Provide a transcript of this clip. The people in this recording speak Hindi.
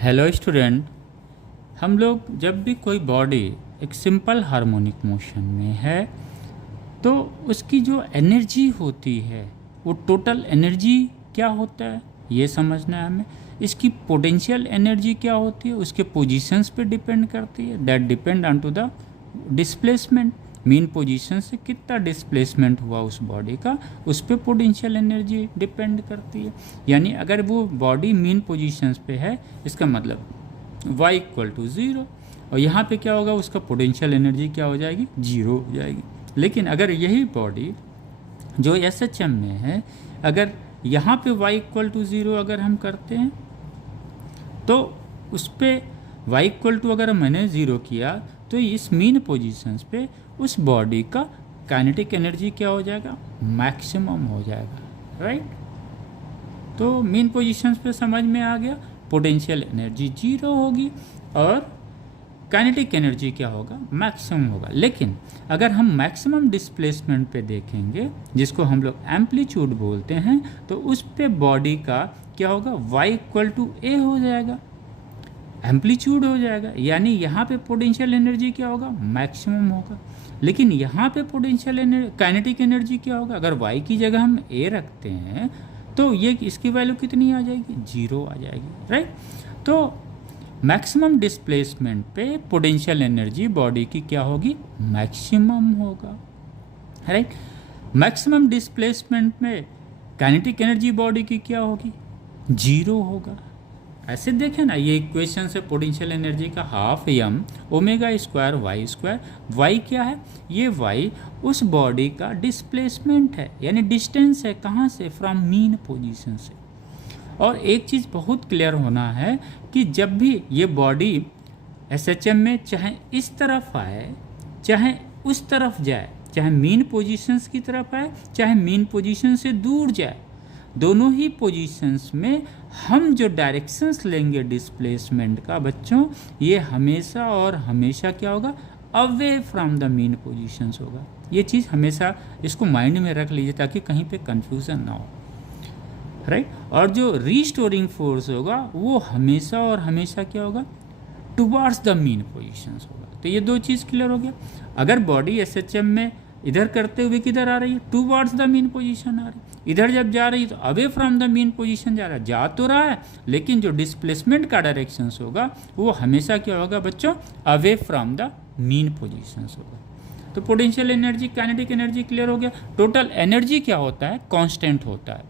हेलो स्टूडेंट, हम लोग जब भी कोई बॉडी एक सिंपल हार्मोनिक मोशन में है तो उसकी जो एनर्जी होती है वो टोटल एनर्जी क्या होता है ये समझना है हमें। इसकी पोटेंशियल एनर्जी क्या होती है उसके पोजीशंस पे डिपेंड करती है। That depend on to the displacement. Mean position से कितना डिस्प्लेसमेंट हुआ उस बॉडी का, उस पर पोटेंशियल एनर्जी डिपेंड करती है। यानी अगर वो बॉडी मीन पोजीशंस पे है इसका मतलब y इक्वल टू 0, और यहाँ पे क्या होगा, उसका पोटेंशियल एनर्जी क्या हो जाएगी, 0 हो जाएगी। लेकिन अगर यही बॉडी जो SHM में है, अगर यहाँ पे y इक्वल टू 0 अगर हम करते हैं तो उस पर y इक्वल टू अगर मैंने 0 किया तो इस मीन पोजीशंस पे उस बॉडी का काइनेटिक एनर्जी क्या हो जाएगा, मैक्सिमम हो जाएगा, राइट। तो मीन पोजीशंस पे समझ में आ गया, पोटेंशियल एनर्जी 0 होगी और काइनेटिक एनर्जी क्या होगा, मैक्सिमम होगा। लेकिन अगर हम मैक्सिमम डिस्प्लेसमेंट पे देखेंगे जिसको हम लोग एम्पलीट्यूड बोलते हैं, तो उस पे बॉडी का क्या होगा, y इक्वल टू a हो जाएगा, एम्पलीट्यूड हो जाएगा। यानी यहाँ पे पोटेंशियल एनर्जी क्या होगा, मैक्सिमम होगा। लेकिन यहाँ पे पोटेंशियल एनर्जी काइनेटिक एनर्जी क्या होगा, अगर y की जगह हम a रखते हैं तो ये इसकी वैल्यू कितनी आ जाएगी, 0 आ जाएगी, राइट। तो मैक्सिमम डिस्प्लेसमेंट पे पोटेंशियल एनर्जी बॉडी की क्या होगी, मैक्सिमम होगा, राइट। मैक्सिमम डिस्प्लेसमेंट में काइनेटिक एनर्जी बॉडी की क्या होगी, 0 होगा। ऐसे देखें ना, ये इक्वेशन से पोटेंशियल एनर्जी का half m omega square y square, y क्या है, ये वाई उस बॉडी का डिस्प्लेसमेंट है, यानी डिस्टेंस है, कहाँ से, फ्रॉम मीन पोजीशन से। और एक चीज़ बहुत क्लियर होना है कि जब भी ये बॉडी SHM में चाहे इस तरफ आए चाहे उस तरफ जाए, चाहे मीन पोजीशंस की तरफ आए चाहे मीन पोजीशन से दूर जाए, दोनों ही पोजीशंस में हम जो डायरेक्शंस लेंगे डिस्प्लेसमेंट का बच्चों, ये हमेशा और हमेशा क्या होगा, away from the mean positions होगा। ये चीज़ हमेशा इसको माइंड में रख लीजिए ताकि कहीं पे कंफ्यूजन ना हो, राइट। और जो रीस्टोरिंग फोर्स होगा वो हमेशा और हमेशा क्या होगा, टुवार्ड्स द मीन पोजीशंस होगा। तो ये दो चीज़ क्लियर हो गया। अगर बॉडी SHM में इधर करते हुए किधर आ रही है, टुवार्ड्स द मीन पोजीशन आ रही है, इधर जब जा रही है तो away from the mean position जा रहा है, जा तो रहा है लेकिन जो डिस्प्लेसमेंट का डायरेक्शंस होगा वो हमेशा क्या होगा बच्चों, away from the mean positions होगा। तो potential energy kinetic energy clear हो गया। टोटल एनर्जी क्या होता है, कांस्टेंट होता है।